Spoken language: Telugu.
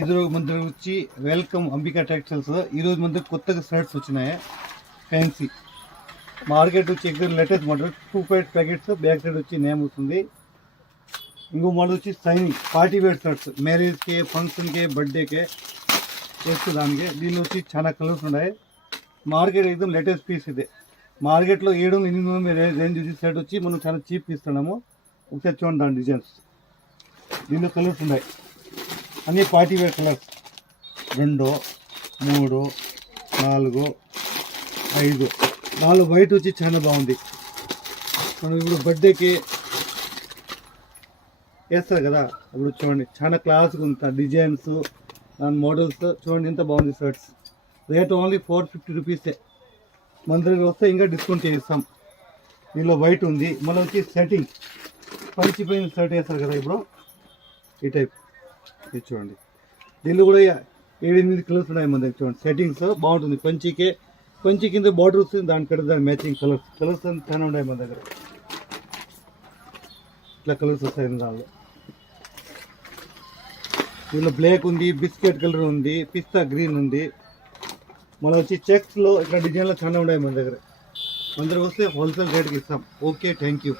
ఇది మన దగ్గర వచ్చి వెల్కమ్ అంబికా టెక్స్టైల్స్. ఈరోజు మన దగ్గర కొత్తగా షర్ట్స్ వచ్చినాయి ఫ్యాన్సీ. మార్కెట్ వచ్చి exact latest model 2 packets back side వచ్చి నేమ్ వస్తుంది. ఇంకో మోడల్ వచ్చి సైనింగ్ పార్టీ వేర్ షర్ట్స్, మ్యారేజ్కి ఫంక్షన్కి బర్త్డేకి వేసుకోవడానికి. దీనిలో వచ్చి చాలా కలర్స్ ఉన్నాయి. మార్కెట్ ఎగ్జామ్ లేటెస్ట్ పీస్ ఇది. మార్కెట్లో 700-800 రేంజ్ వచ్చి షర్ట్ వచ్చి మనం చాలా చీప్ ఇస్తున్నాము. ఒకసారి చూడండి దాని డిజైన్స్. దీనిలో కలర్స్ ఉన్నాయి, అన్నీ పార్టీ వేర్ కలర్స్. 2, 3, 4, 5. 4 వైట్ వచ్చి చాలా బాగుంది. మనం ఇప్పుడు బర్త్డేకి వేస్తారు కదా, అప్పుడు చూడండి చాలా క్లాస్గా ఉంది. డిజైన్స్ దాని మోడల్స్ చూడండి ఎంత బాగుంది. షర్ట్స్ రేట్ ఓన్లీ 450 రూపీసే. మన దగ్గర వస్తే ఇంకా డిస్కౌంట్ చేయిస్తాం. దీనిలో వైట్ ఉంది. మళ్ళీ వచ్చి సెట్టింగ్ పంచిపోయిన షర్ట్ వేస్తారు కదా ఇప్పుడు ఈ టైప్. ఇది చూడండి, దీనిలో కూడా 7-8 కలర్స్ ఉన్నాయి మన దగ్గర. చూడండి సెట్టింగ్స్ బాగుంటుంది. పంచి కింద బార్డర్ వస్తుంది, దానికంటే దాని మ్యాచింగ్ కలర్స్ చాలా ఉన్నాయి మన దగ్గర. ఇట్లా కలర్స్ వస్తాయి దానిలో. దీనిలో బ్లాక్ ఉంది, బిస్కెట్ కలర్ ఉంది, పిస్తా గ్రీన్ ఉంది. మళ్ళీ వచ్చి చెక్స్లో ఇట్లా డిజైన్లో చాలా ఉన్నాయి మన దగ్గర. మన దగ్గర వస్తే హోల్సేల్ రేట్కి ఇస్తాం. Okay, thank you.